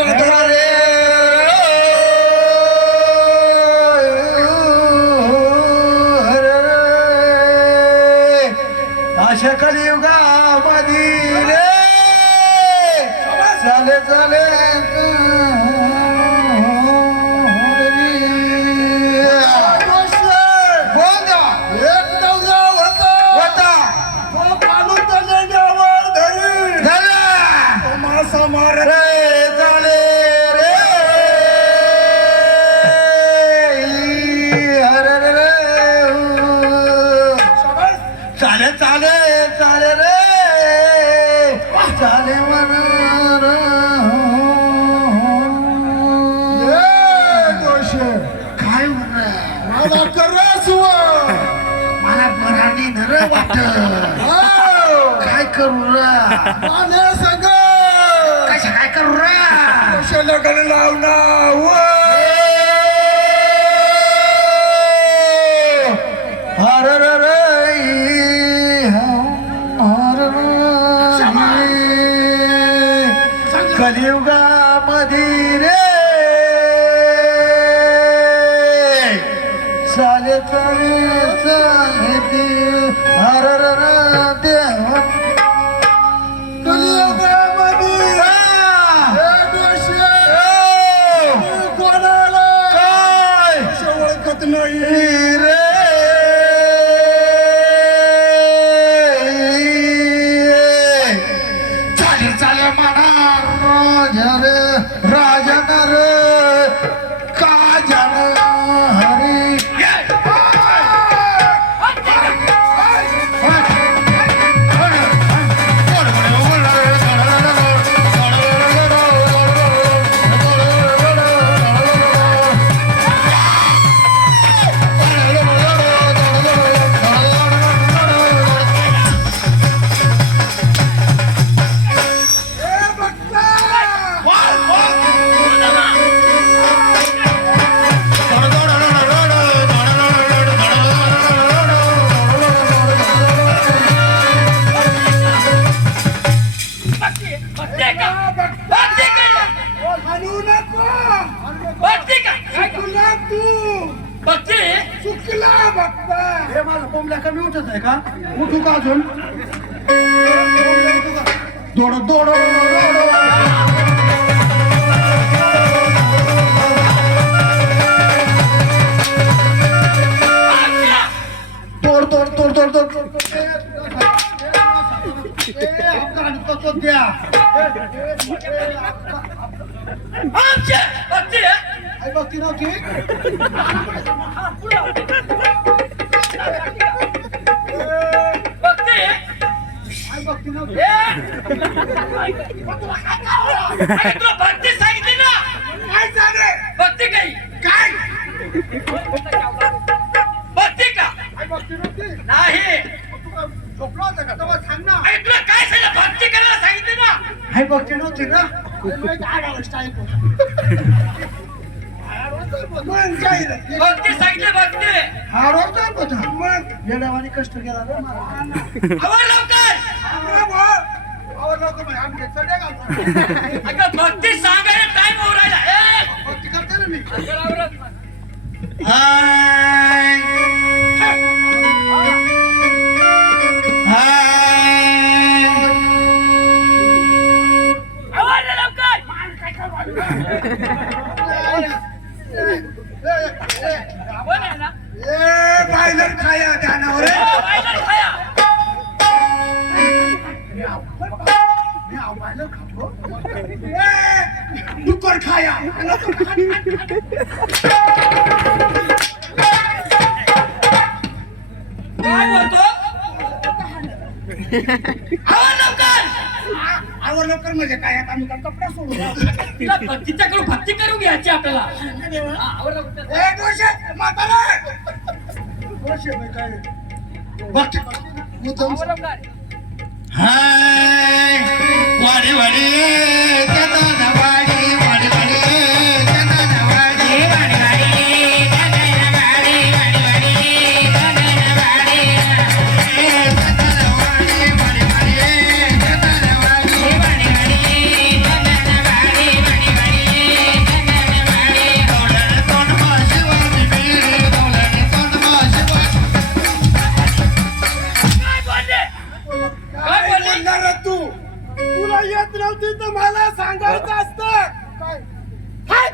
ಕಡೆ कशा काय करू रा? कशाला गण लावना व! हर र र ई, हर र. ई. कलियुगामध्ये रे चाले चाले चाले ते हर देव कलियुगामध्ये अरे तुला भक्ती सांगितली ना? काय झाले? भक्ती काही? काय? भक्ती का? नाही. झोपला होता का? तेव्हा सांग ना. अरे तुला काय सांगितलं? भक्ती करायला सांगितली ना? नव्हती ना. रे? भक्ती सांगितली भक्ती. हाडवतोय बघा मग. येण्यावानी कष्ट केला लवकर अरे बुवा, आवर लवकर बाई, आमचे चढे घालतो. अगं भक्ती सांगायला राहिला ए! भक्ती करते ना मी अगं आवरत. हाय हाय आवर रे लवकर आवर आहे ना ए बायलर खाया ए, रे. बायलर खाया. डुक्कर खाया काय बोलतो आवर लवकर आवर लवकर म्हणजे काय आता मी काय कपडा सोडू तिला भक्तीच्याकडून भक्ती करून घ्यायची आपल्याला आवर लवकर. ए दोषे दोषे बाई काय भक्ती मुद्दाम हाय ಮಾಡಿ ಬಡಿ ಕದನವ येत नव्हती तर मला सांगायचं असत काय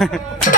Ha ha ha.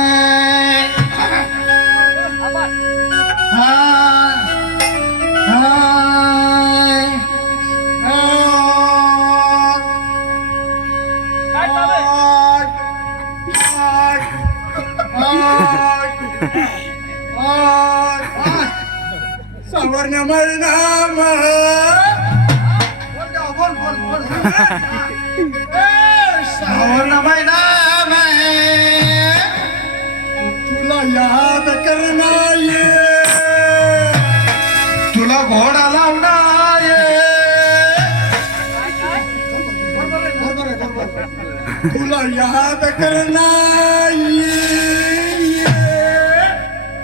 सवर्ण मरणाम सवर्ण मैनाम तुला याद करणार. तुला घोडा लावणार तुला याद करणार.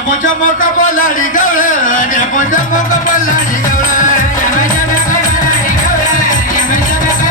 जमो जमो का बोलाडी गवळ जमो जमो का बोलाडी गवळ. जमो जमो का बोलाडी गवळ जमो जमो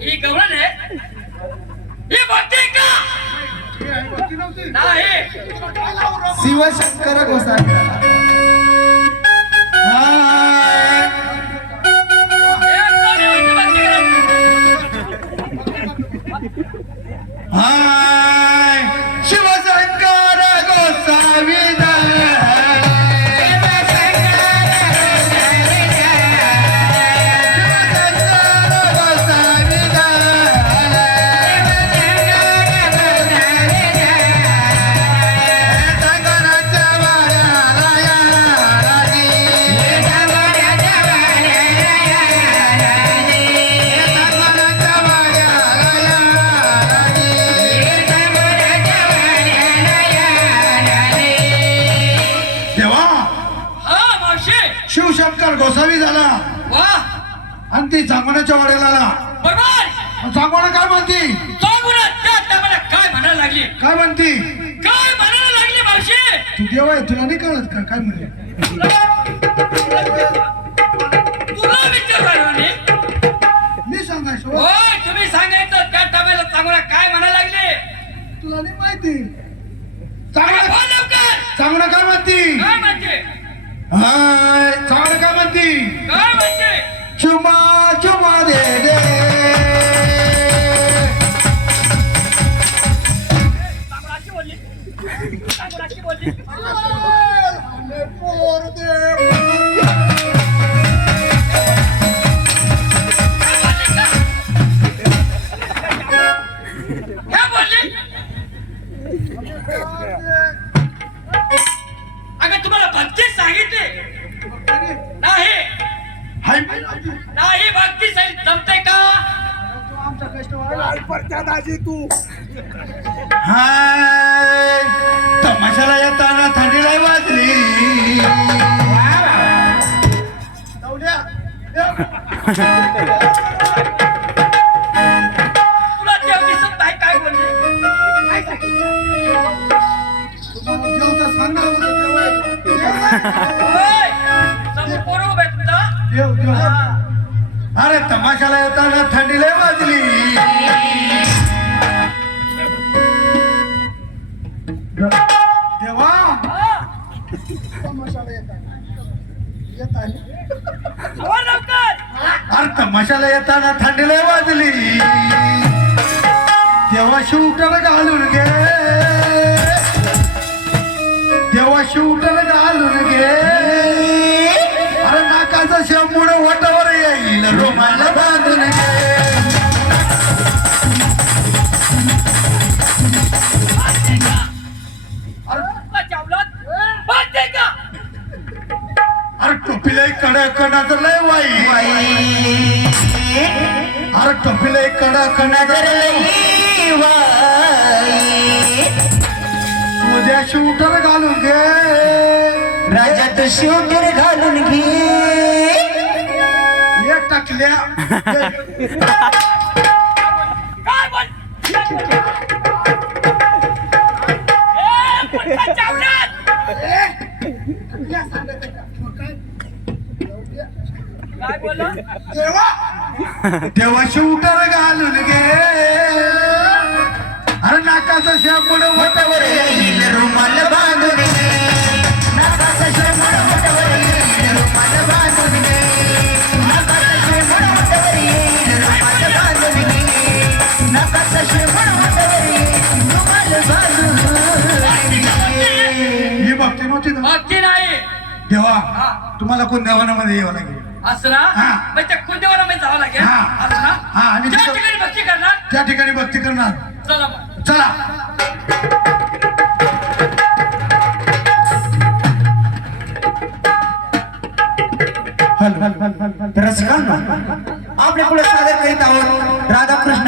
ही गवळण आहे. ही का? हे. नाही? शिवशंकर गोसावी. हाय. आणि ती चांगण्याच्या वाड्याला. बरोबर. चांगवणं काय म्हणती? काय म्हणायला लागली? काय म्हणती? काय म्हणायला लागली मावशी? तू देव आहे तुला नाही कळत का? काय म्हणले तुला विचारू राहिलो मी मी सांगायचो. होय तुम्ही सांगायचं त्या टायमाला चांगला काय म्हणायला लागले? तुला नाही माहिती. अरे चांगलं बोल लवकर. चांगलं काय म्हणती? काय म्हणते? हाय चांगलं काय म्हणती? काय म्हणते? चुमा चुमा दे दे। बोलली बोलली तुला देव दिसत नाही काय बोलले? काय सांगितलं? होय समोर पोरं उभे आहेत तुमचा. अरे तमाशाला येताना थंडीला वाजली. देवा. तमाशाला येत आहे. येत आहे. हो लवकर अर्थ तमाशाला येताना थंडीला वाजली. तेव्हा शूटर घालून घे. तेव्हा शूटर घालून घे. अरे टोपीला कडकणाच लय वाई. अरे टोपीला कडकणाच लय उद्या शूटर घालून घे. राजात शिवटर घालून घे. ये टाकल्या. काय बोल ए, पुढचा चावलात या सांगायचं का? मग काय? जाऊद्या. काय देवा तेव्हा घालून घे. अरे नाकाचा शेंबुड वटावर येईल रुमाल बांधून घे. नाकाचा शेंबूड ओठावर येईल, रुमाल बांधून घे. नाकाचा शेंबूड ओठावर येईल, रुमाल बांधून घे. नाकाचा शेंबूड ओठावर येईल, रुमाल बांधून घे. ही भक्ती नव्हती ना? भक्ती नाही. देवा तुम्हाला कोण देवानामध्ये यावं लागेल? असं ना? हा. मग त्या कुंदेवाला मी जावं लागेल. हा. असं हा, ना आणि तिथं- ठिकाणी भक्ती करणार? त्या ठिकाणी भक्ती करणार. चला मग. चला. रसिकांनो आपल्या पुढे सादर करीत आहोत राधाकृष्ण.